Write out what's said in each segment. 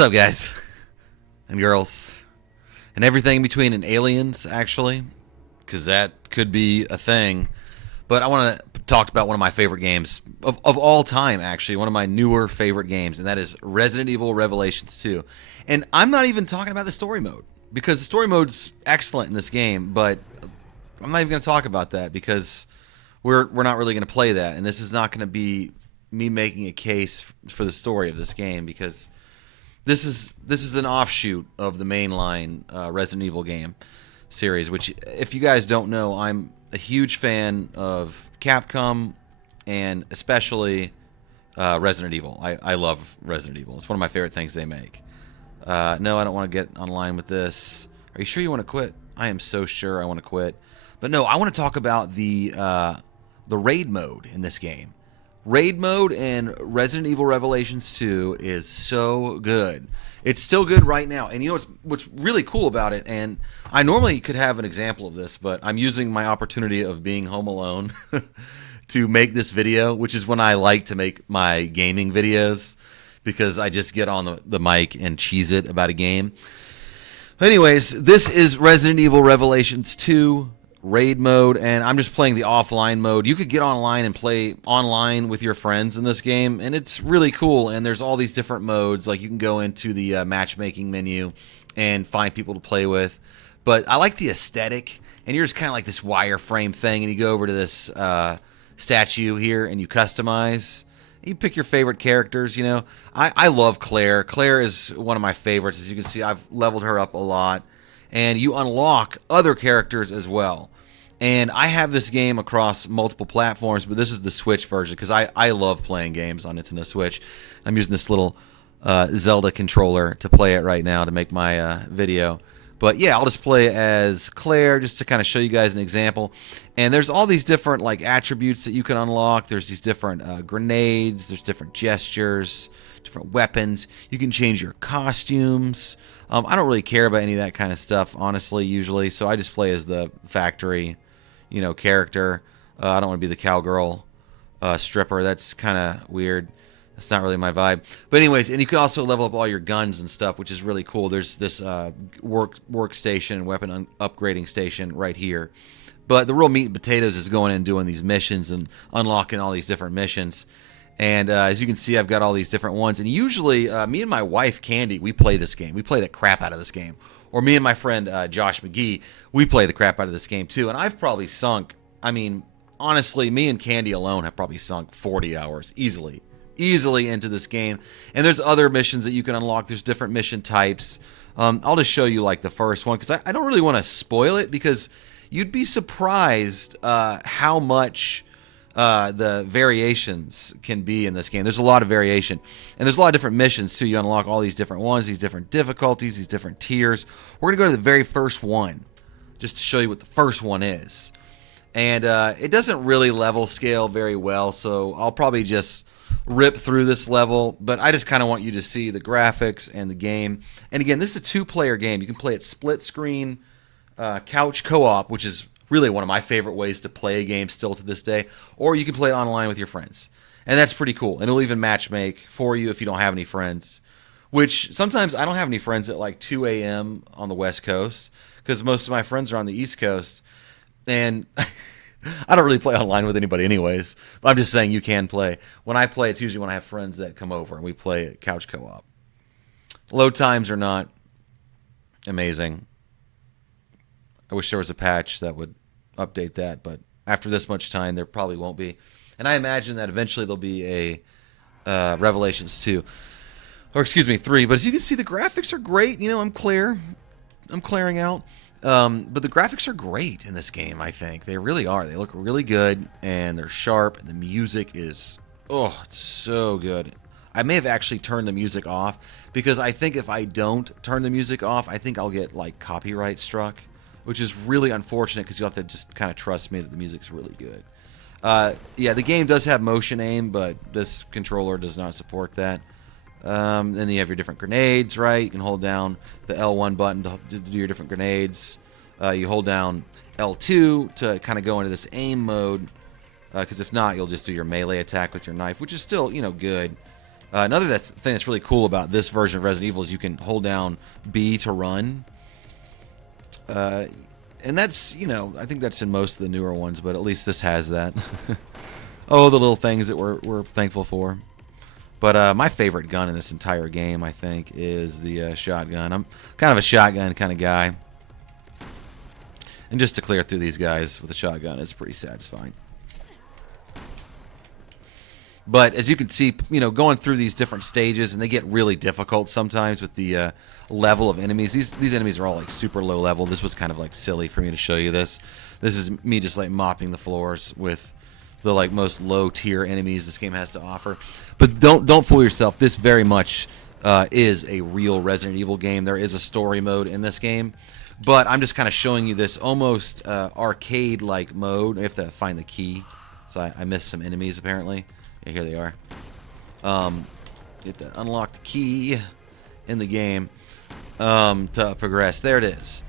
up, guys and girls and everything in between, and aliens, actually, because that could be a thing. But I want to talk about one of my favorite games of all time, actually, one of my newer favorite games, and that is Resident Evil Revelations 2. And I'm not even talking about the story mode, because the story mode's excellent in this game, but I'm not even going to talk about that because we're not really going to play that, and this is not going to be me making a case for the story of this game, because this is an offshoot of the mainline Resident Evil game series, which, if you guys don't know, I'm a huge fan of Capcom, and especially Resident Evil. I love Resident Evil. It's one of my favorite things they make. No, I don't want to get online with this. Are you sure you want to quit? I am so sure I want to quit. But no, I want to talk about the raid mode in this game. Raid mode in Resident Evil Revelations 2 is so good. It's still good right now. And you know what's really cool about it, and I normally could have an example of this, but I'm using my opportunity of being home alone to make this video, which is when I like to make my gaming videos, because I just get on the mic and cheese it about a game. Anyways, this is Resident Evil Revelations 2 raid mode, and I'm just playing the offline mode. You could get online and play online with your friends in this game, and it's really cool. And there's all these different modes. Like, you can go into the matchmaking menu and find people to play with. But I like the aesthetic, and you're just kind of like this wireframe thing, and you go over to this statue here and you customize. You pick your favorite characters. You know, I love Claire. Claire is one of my favorites. As you can see, I've leveled her up a lot. And you unlock other characters as well. And I have this game across multiple platforms, but this is the Switch version, because I love playing games on Nintendo Switch. I'm using this little Zelda controller to play it right now to make my video. But yeah, I'll just play as Claire just to kind of show you guys an example. And there's all these different like attributes that you can unlock. There's these different grenades. There's different gestures, different weapons. You can change your costumes. I don't really care about any of that kind of stuff, honestly, usually. So I just play as the factory, character. I don't want to be the cowgirl stripper. That's kind of weird. That's not really my vibe. But anyways, and you can also level up all your guns and stuff, which is really cool. There's this workstation, weapon upgrading station right here. But the real meat and potatoes is going in and doing these missions and unlocking all these different missions. And as you can see, I've got all these different ones. And usually, me and my wife, Candy, we play this game. We play the crap out of this game. Or me and my friend, Josh McGee, we play the crap out of this game too. And I've probably sunk, honestly, me and Candy alone have probably sunk 40 hours easily into this game. And there's other missions that you can unlock. There's different mission types. I'll just show you like the first one, because I don't really want to spoil it, because you'd be surprised how much the variations can be in this game. There's a lot of variation, and there's a lot of different missions too. You unlock all these different ones, these different difficulties, these different tiers. We're gonna go to the very first one just to show you what the first one is. And it doesn't really level scale very well, so I'll probably just rip through this level, but I just kind of want you to see the graphics and the game. And again, this is a two-player game. You can play it split screen, couch co-op, which is really one of my favorite ways to play a game still to this day, or you can play it online with your friends. And that's pretty cool. And it'll even matchmake for you if you don't have any friends, which sometimes I don't have any friends at like 2 a.m. on the West Coast, because most of my friends are on the East Coast. And I don't really play online with anybody anyways. But I'm just saying you can play. When I play, it's usually when I have friends that come over and we play couch co-op. Load times are not amazing. I wish there was a patch that would update that, but after this much time, there probably won't be. And I imagine that eventually there'll be a Revelations 2. Or excuse me, 3. But as you can see, the graphics are great. I'm clearing out. But the graphics are great in this game, I think. They really are. They look really good, and they're sharp, and the music is, it's so good. I may have actually turned the music off, because I think if I don't turn the music off, I think I'll get, like, copyright struck, which is really unfortunate, because you'll have to just kind of trust me that the music's really good. Yeah, the game does have motion aim, but this controller does not support that. Then you have your different grenades, right? You can hold down the L1 button to do your different grenades. You hold down L2 to kind of go into this aim mode, because if not, you'll just do your melee attack with your knife, which is still, good. Another thing that's really cool about this version of Resident Evil is you can hold down B to run. And that's, you know, I think that's in most of the newer ones, but at least this has that. Oh, the little things that we're thankful for. But my favorite gun in this entire game, I think, is the shotgun. I'm kind of a shotgun kind of guy. And just to clear through these guys with a shotgun is pretty satisfying. But as you can see, you know, going through these different stages, and they get really difficult sometimes with the level of enemies. These enemies are all like super low level. This was kind of like silly for me to show you this. This is me just like mopping the floors with the like most low tier enemies this game has to offer. But don't fool yourself. This very much is a real Resident Evil game. There is a story mode in this game. But I'm just kind of showing you this almost arcade-like mode. I have to find the key. So I missed some enemies apparently. Yeah, here they are. You have to unlock the key in the game to progress. There it is.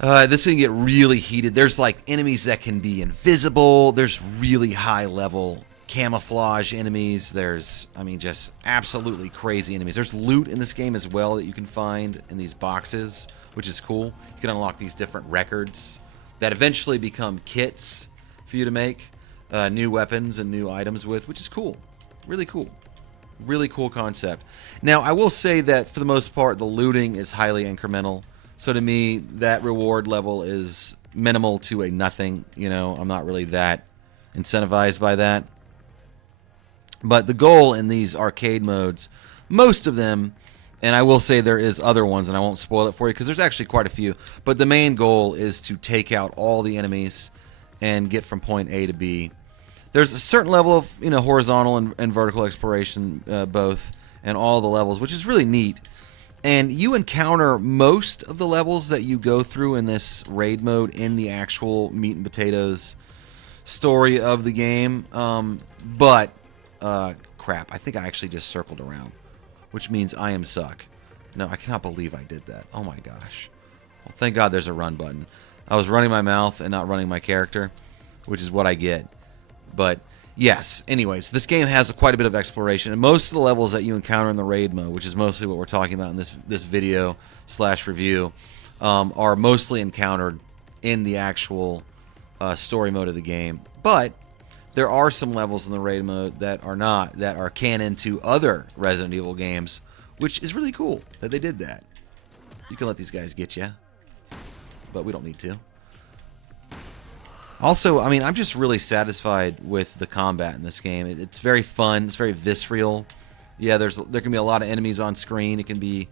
This can get really heated. There's like enemies that can be invisible. There's really high level camouflage enemies. There's, I mean, just absolutely crazy enemies. There's loot in this game as well that you can find in these boxes, which is cool. You can unlock these different records that eventually become kits for you to make new weapons and new items with, which is cool. Really cool. Really cool concept. Now, I will say that for the most part, the looting is highly incremental. So to me, that reward level is minimal to a nothing. You know, I'm not really that incentivized by that. But the goal in these arcade modes, most of them, and I will say there is other ones, and I won't spoil it for you because there's actually quite a few, but the main goal is to take out all the enemies and get from point A to B. There's a certain level of, you know, horizontal and vertical exploration both, and all the levels, which is really neat. And you encounter most of the levels that you go through in this raid mode in the actual meat and potatoes story of the game. But crap, I think I actually just circled around, which means I am suck. No, I cannot believe I did that. Oh my gosh. Well, thank God there's a run button. I was running my mouth and not running my character, which is what I get. But yes, anyways, this game has quite a bit of exploration, and most of the levels that you encounter in the raid mode, which is mostly what we're talking about in this video / review, are mostly encountered in the actual story mode of the game. But there are some levels in the raid mode that are not, that are canon to other Resident Evil games, which is really cool that they did that. You can let these guys get you, but we don't need to. Also, I mean, I'm just really satisfied with the combat in this game. It's very fun. It's very visceral. Yeah, there can be a lot of enemies on screen. It can be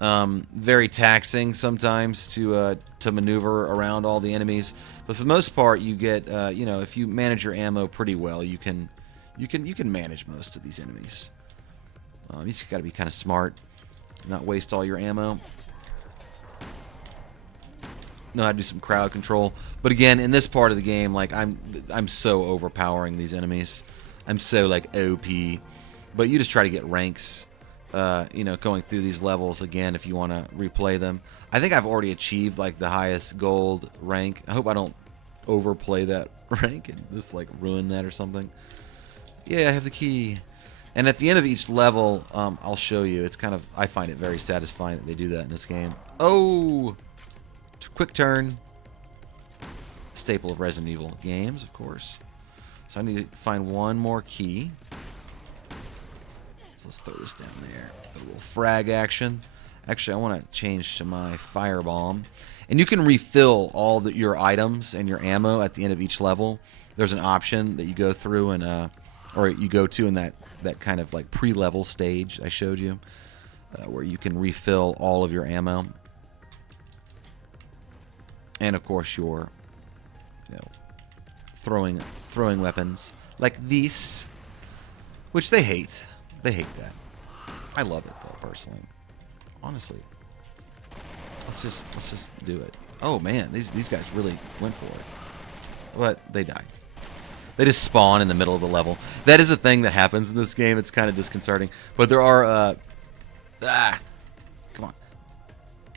very taxing sometimes to maneuver around all the enemies. But for the most part, you get you know, if you manage your ammo pretty well, you can manage most of these enemies. You just got to be kind of smart, not waste all your ammo. Know how to do some crowd control. But again, in this part of the game, like I'm so overpowering these enemies. I'm so like OP. But you just try to get ranks, you know, going through these levels again if you want to replay them. I think I've already achieved like the highest gold rank. I hope I don't overplay that rank and just like ruin that or something. Yeah, I have the key. And at the end of each level, I'll show you. It's kind of, I find it very satisfying that they do that in this game. Oh! Quick turn. Staple of Resident Evil games, of course. So I need to find one more key. So let's throw this down there. A little frag action. Actually, I want to change to my firebomb. And you can refill all your items and your ammo at the end of each level. There's an option that you go through and or you go to in that kind of like pre-level stage I showed you, where you can refill all of your ammo. And of course your, you know, throwing weapons like these, which they hate. They hate that. I love it though, personally. Honestly. Let's just do it. Oh man, these guys really went for it. But they die. They just spawn in the middle of the level. That is a thing that happens in this game. It's kind of disconcerting. But there are come on.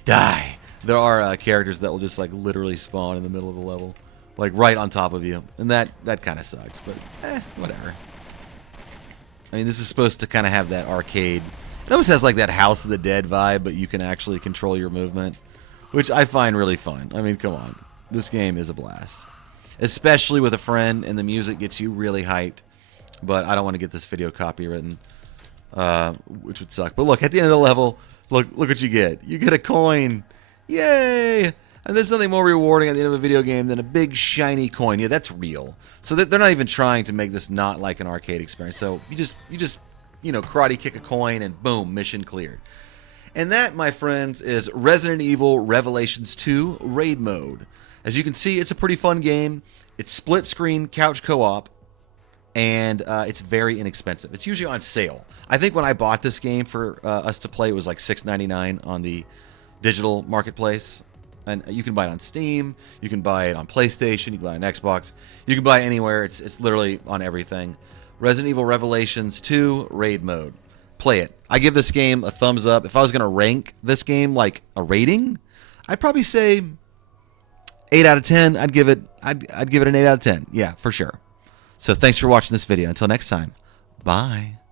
Die. There are characters that will just like literally spawn in the middle of the level, like right on top of you, and that kind of sucks. But whatever. I mean, this is supposed to kind of have that arcade. It almost has like that House of the Dead vibe, but you can actually control your movement, which I find really fun. I mean, come on. This game is a blast. Especially with a friend, and the music gets you really hyped. But I don't want to get this video copywritten, which would suck. But look, at the end of the level, look what you get. You get a coin. Yay! And there's nothing more rewarding at the end of a video game than a big shiny coin. Yeah, that's real. So they're not even trying to make this not like an arcade experience. So you just karate kick a coin and boom, mission cleared. And that, my friends, is Resident Evil Revelations 2 Raid Mode. As you can see, it's a pretty fun game. It's split screen couch co-op, and it's very inexpensive. It's usually on sale. I think when I bought this game for us to play, it was like $6.99 on the digital marketplace. And you can buy it on Steam, you can buy it on PlayStation, you can buy it on Xbox, you can buy it anywhere. It's literally on everything. Resident Evil Revelations 2 Raid Mode. Play it. I give this game a thumbs up. If I was going to rank this game like a rating, I'd probably say 8 out of 10. I'd give it an 8 out of 10. Yeah, for sure. So thanks for watching this video. Until next time, bye.